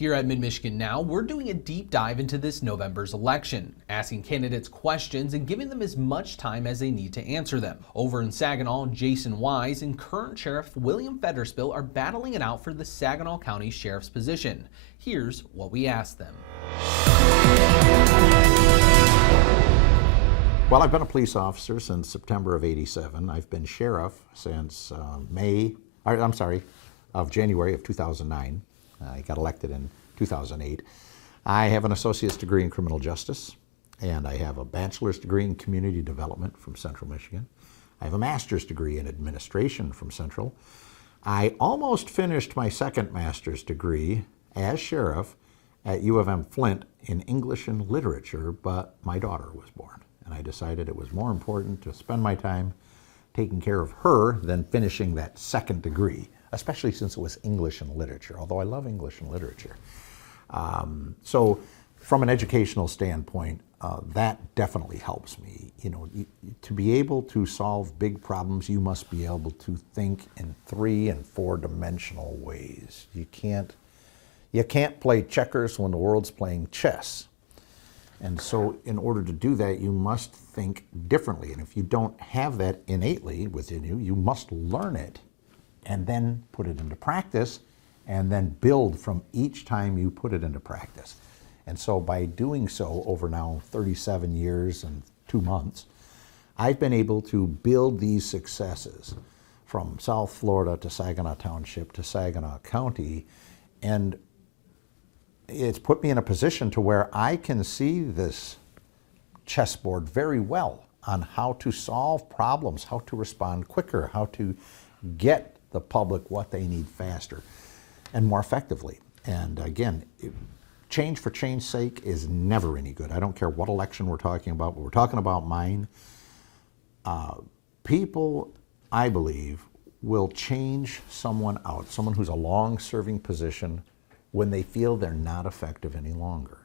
Here at Mid-Michigan Now, we're doing a deep dive into this November's election, asking candidates questions and giving them as much time as they need to answer them. Over in Saginaw, Jason Wise and current Sheriff William Federspiel are battling it out for the Saginaw County Sheriff's position. Here's what we asked them. Well, I've been a police officer since September of '87. I've been sheriff since January of 2009. I got elected in 2008. I have an associate's degree in criminal justice, and I have a bachelor's degree in community development from Central Michigan. I have a master's degree in administration from Central. I almost finished my second master's degree as sheriff at U of M Flint in English and literature, but my daughter was born, and I decided it was more important to spend my time taking care of her than finishing that second degree, especially since it was English and literature, although I love English and literature. So from an educational standpoint, that definitely helps me. You know, to be able to solve big problems, you must be able to think in 3- and 4-dimensional ways. You can't play checkers when the world's playing chess. And so in order to do that, you must think differently. And if you don't have that innately within you, you must learn it and then put it into practice, and then build from each time you put it into practice. And so by doing so over now 37 years and 2 months, I've been able to build these successes from South Florida to Saginaw Township to Saginaw County, and it's put me in a position to where I can see this chessboard very well on how to solve problems, how to respond quicker, how to get the public what they need faster and more effectively. And again, change for change's sake is never any good. I don't care what election we're talking about, but we're talking about mine. People, I believe, will change someone out, someone who's a long-serving position, when they feel they're not effective any longer.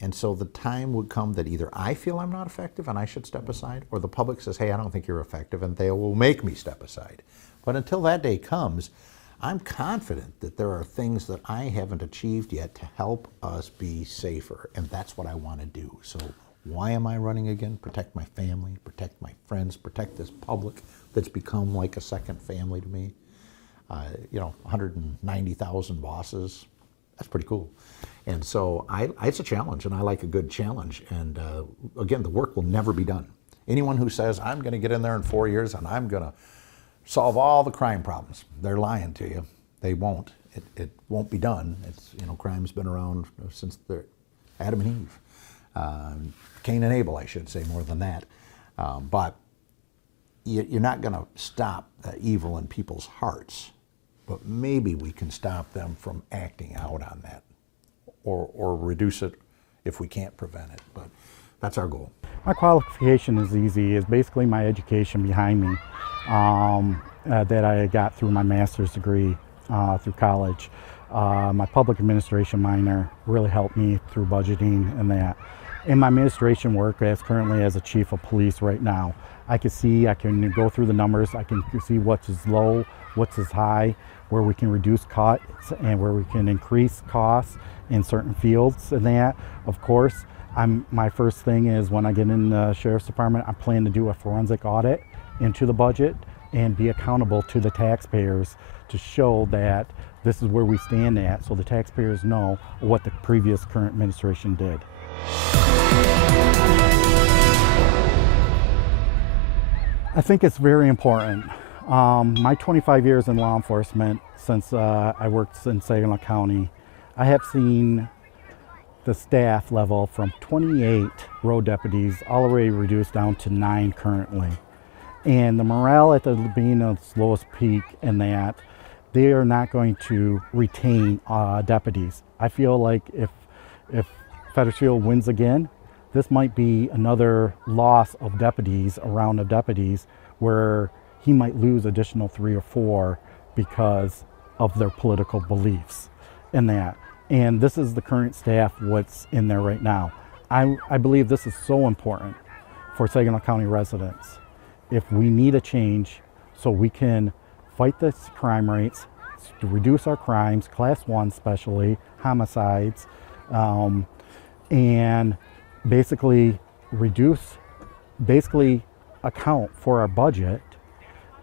And so the time would come that either I feel I'm not effective and I should step aside, or the public says, hey, I don't think you're effective, and they will make me step aside. But until that day comes, I'm confident that there are things that I haven't achieved yet to help us be safer, and that's what I want to do. So why am I running again? Protect my family, protect my friends, protect this public that's become like a second family to me. 190,000 bosses. That's pretty cool. And so it's a challenge, and I like a good challenge. And again, the work will never be done. Anyone who says, I'm going to get in there in 4 years and I'm going to solve all the crime problems, they're lying to you. They won't. It won't be done. It's, crime's been around since Adam and Eve. Cain and Abel, I should say, more than that. But you're not going to stop the evil in people's hearts. But maybe we can stop them from acting out on that, or reduce it if we can't prevent it. But that's our goal. My qualification is easy. It's basically my education behind me that I got through my master's degree through college. My public administration minor really helped me through budgeting and that. In my administration work, currently as a chief of police right now, I can go through the numbers, I can see what's is low, what's is high, where we can reduce costs and where we can increase costs in certain fields and that. Of course, my first thing is when I get in the Sheriff's Department, I plan to do a forensic audit into the budget and be accountable to the taxpayers to show that this is where we stand at, so the taxpayers know what the previous current administration did. I think it's very important. My 25 years in law enforcement, since I worked in Saginaw County, I have seen the staff level from 28 road deputies all the way reduced down to 9 currently. And the morale at being at its lowest peak in that, they are not going to retain deputies. I feel like if Federspiel wins again, this might be another loss of deputies, a round of deputies, where he might lose additional 3 or 4 because of their political beliefs in that. And this is the current staff, what's in there right now. I believe this is so important for Saginaw County residents. If we need a change so we can fight the crime rates, to reduce our crimes, class 1 especially, homicides, and basically account for our budget,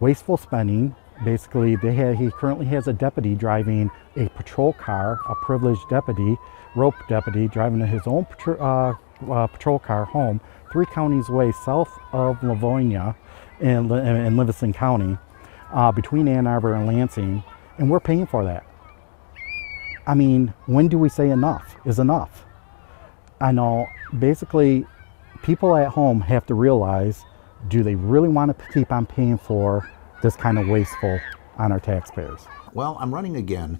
wasteful spending. Basically, he currently has a deputy driving a patrol car, a privileged deputy, rope deputy, driving his own patrol car home 3 counties away south of Livonia in Livingston County, between Ann Arbor and Lansing, and we're paying for that. I mean, when do we say enough is enough? I know, basically, people at home have to realize, do they really want to keep on paying for this kind of wasteful on our taxpayers? Well, I'm running again.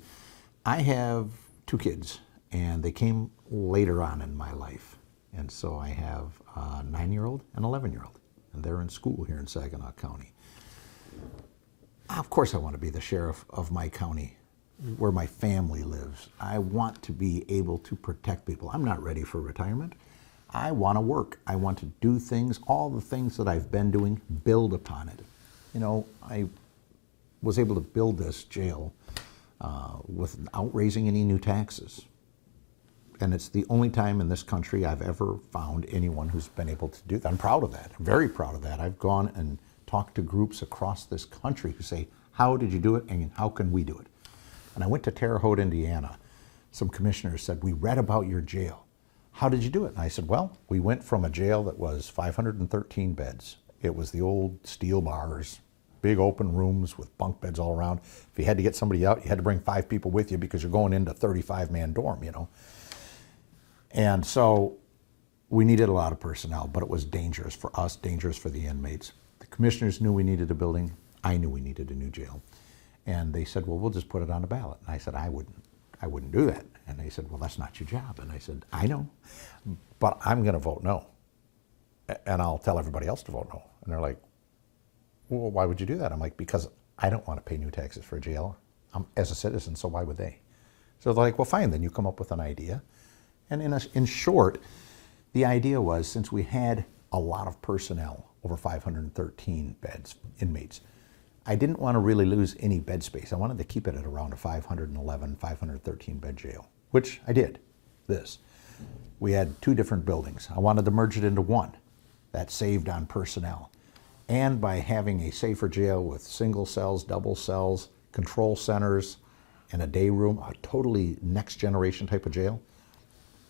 I have 2 kids, and they came later on in my life. And so I have a 9-year-old and 11-year-old, and they're in school here in Saginaw County. Of course I want to be the sheriff of my county, where my family lives. I want to be able to protect people. I'm not ready for retirement. I want to work. I want to do things, all the things that I've been doing, build upon it. You know, I was able to build this jail without raising any new taxes. And it's the only time in this country I've ever found anyone who's been able to do that. I'm proud of that. I'm very proud of that. I've gone and talked to groups across this country who say, how did you do it and how can we do it? And I went to Terre Haute, Indiana. Some commissioners said, we read about your jail. How did you do it? And I said, well, we went from a jail that was 513 beds. It was the old steel bars, big open rooms with bunk beds all around. If you had to get somebody out, you had to bring 5 people with you because you're going into a 35-man dorm, you know. And so we needed a lot of personnel, but it was dangerous for us, dangerous for the inmates. The commissioners knew we needed a building. I knew we needed a new jail. And they said, well, we'll just put it on the ballot. And I said, I wouldn't do that. And they said, well, that's not your job. And I said, I know, but I'm going to vote no. And I'll tell everybody else to vote no. And they're like, well, why would you do that? I'm like, because I don't want to pay new taxes for a jail. I'm as a citizen, so why would they? So they're like, well, fine, then you come up with an idea. And in short, the idea was, since we had a lot of personnel, over 513 beds, inmates, I didn't want to really lose any bed space. I wanted to keep it at around a 511, 513 bed jail, which I did. We had 2 different buildings. I wanted to merge it into one. That saved on personnel. And by having a safer jail with single cells, double cells, control centers, and a day room, a totally next generation type of jail,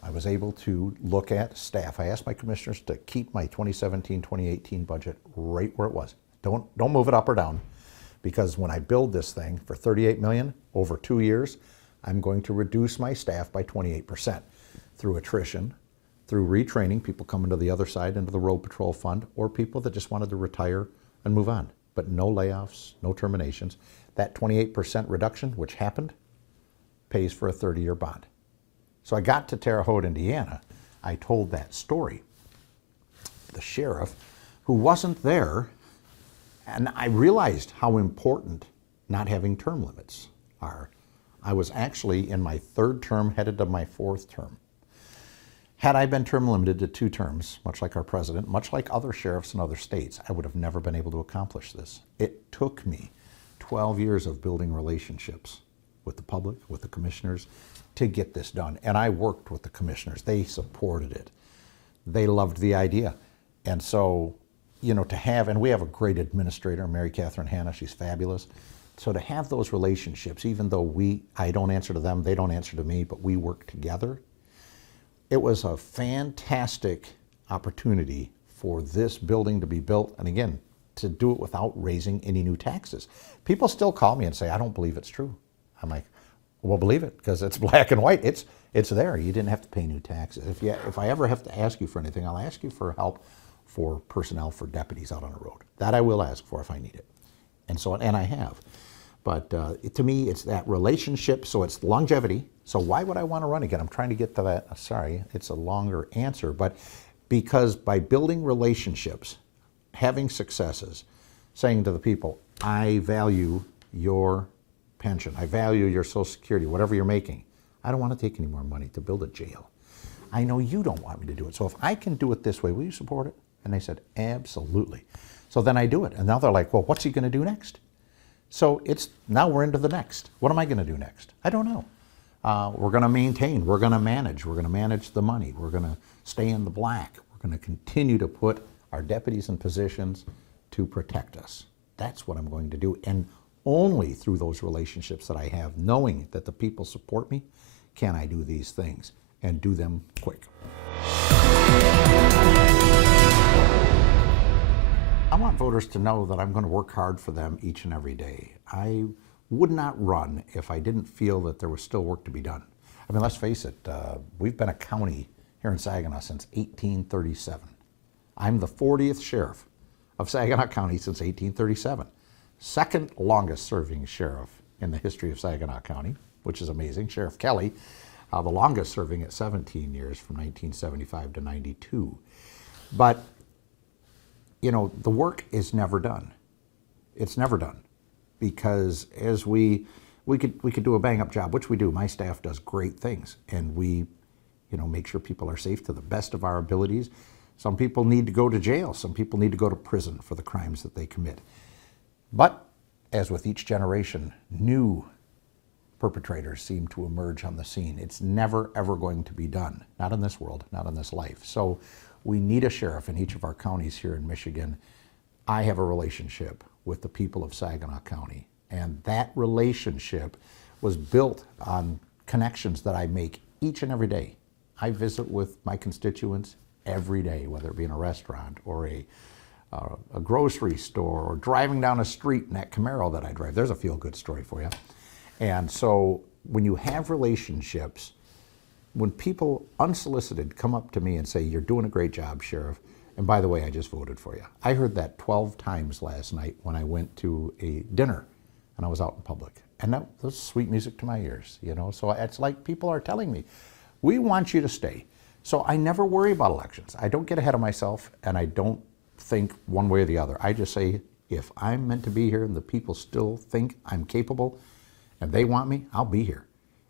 I was able to look at staff. I asked my commissioners to keep my 2017-2018 budget right where it was. Don't move it up or down, because when I build this thing for $38 million over 2 years, I'm going to reduce my staff by 28% through attrition, through retraining, people coming to the other side into the Road Patrol Fund, or people that just wanted to retire and move on. But no layoffs, no terminations. That 28% reduction, which happened, pays for a 30-year bond. So I got to Terre Haute, Indiana. I told that story. The sheriff, who wasn't there, and I realized how important not having term limits are. I was actually in my 3rd term, headed to my 4th term. Had I been term limited to 2 terms, much like our president, much like other sheriffs in other states, I would have never been able to accomplish this. It took me 12 years of building relationships with the public, with the commissioners, to get this done. And I worked with the commissioners. They supported it. They loved the idea. And so, you know, to have, and we have a great administrator, Mary Catherine Hanna, she's fabulous. So to have those relationships, even though I don't answer to them, they don't answer to me, but we work together, it was a fantastic opportunity for this building to be built, and again, to do it without raising any new taxes. People still call me and say, I don't believe it's true. I'm like, well, believe it, because it's black and white. It's there. You didn't have to pay new taxes. If I ever have to ask you for anything, I'll ask you for help for personnel, for deputies out on the road. That I will ask for if I need it. And I have. But to me, it's that relationship, so it's longevity. So why would I want to run again? I'm trying to get to that. Sorry, it's a longer answer. But because by building relationships, having successes, saying to the people, I value your pension, I value your Social Security, whatever you're making. I don't want to take any more money to build a jail. I know you don't want me to do it. So if I can do it this way, will you support it? And they said, absolutely. So then I do it. And now they're like, well, what's he going to do next? So now we're into the next. What am I going to do next? I don't know. We're going to maintain, we're going to manage the money, we're going to stay in the black, we're going to continue to put our deputies in positions to protect us. That's what I'm going to do, and only through those relationships that I have, knowing that the people support me, can I do these things, and do them quick. I want voters to know that I'm going to work hard for them each and every day. I would not run if I didn't feel that there was still work to be done. I mean, let's face it, we've been a county here in Saginaw since 1837. I'm the 40th sheriff of Saginaw County since 1837. Second longest serving sheriff in the history of Saginaw County, which is amazing. Sheriff Kelly, the longest serving at 17 years from 1975 to 92. But, you know, the work is never done. It's never done. Because as we could do a bang-up job, which we do. My staff does great things, and we, you know, make sure people are safe to the best of our abilities. Some people need to go to jail. Some people need to go to prison for the crimes that they commit. But as with each generation, new perpetrators seem to emerge on the scene. It's never, ever going to be done. Not in this world, not in this life. So we need a sheriff in each of our counties here in Michigan. I have a relationship with the people of Saginaw County, and that relationship was built on connections that I make each and every day. I visit with my constituents every day, whether it be in a restaurant or a grocery store or driving down a street in that Camaro that I drive. There's a feel-good story for you. And so when you have relationships, when people unsolicited come up to me and say, "You're doing a great job, Sheriff, and by the way, I just voted for you." I heard that 12 times last night when I went to a dinner and I was out in public. And that was sweet music to my ears, you know? So it's like people are telling me, "We want you to stay." So I never worry about elections. I don't get ahead of myself, and I don't think one way or the other. I just say, if I'm meant to be here and the people still think I'm capable and they want me, I'll be here.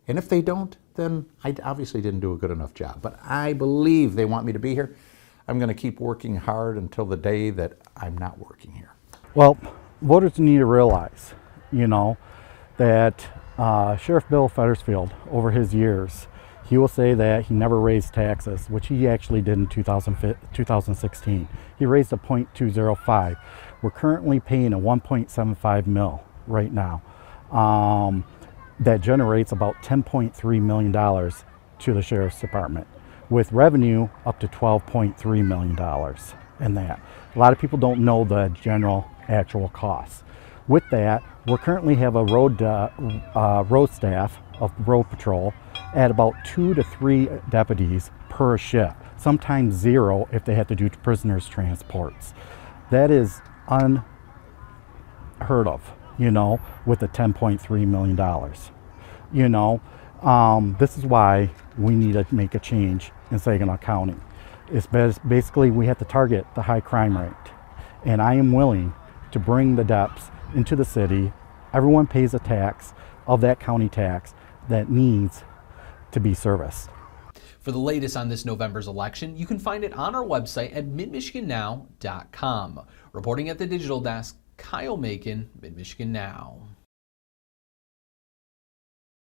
And if they don't, then I obviously didn't do a good enough job. But I believe they want me to be here. I'm going to keep working hard until the day that I'm not working here. Well, voters need to realize, you know, that Sheriff Bill Fettersfield, over his years, he will say that he never raised taxes, which he actually did in 2016. He raised a 0.205. We're currently paying a 1.75 mil right now. That generates about $10.3 million to the Sheriff's Department, with revenue up to $12.3 million in that. A lot of people don't know the general actual costs. With that, we currently have a road staff of road patrol at about 2 to 3 deputies per shift, sometimes 0 if they have to do prisoners transports. That is unheard of, you know, with the $10.3 million. You know, this is why we need to make a change in Saginaw County. It's basically we have to target the high crime rate. And I am willing to bring the DEPs into the city. Everyone pays a tax of that county tax that needs to be serviced. For the latest on this November's election, you can find it on our website at MidMichiganNow.com. Reporting at the digital desk, Kyle Macon, Mid-Michigan Now.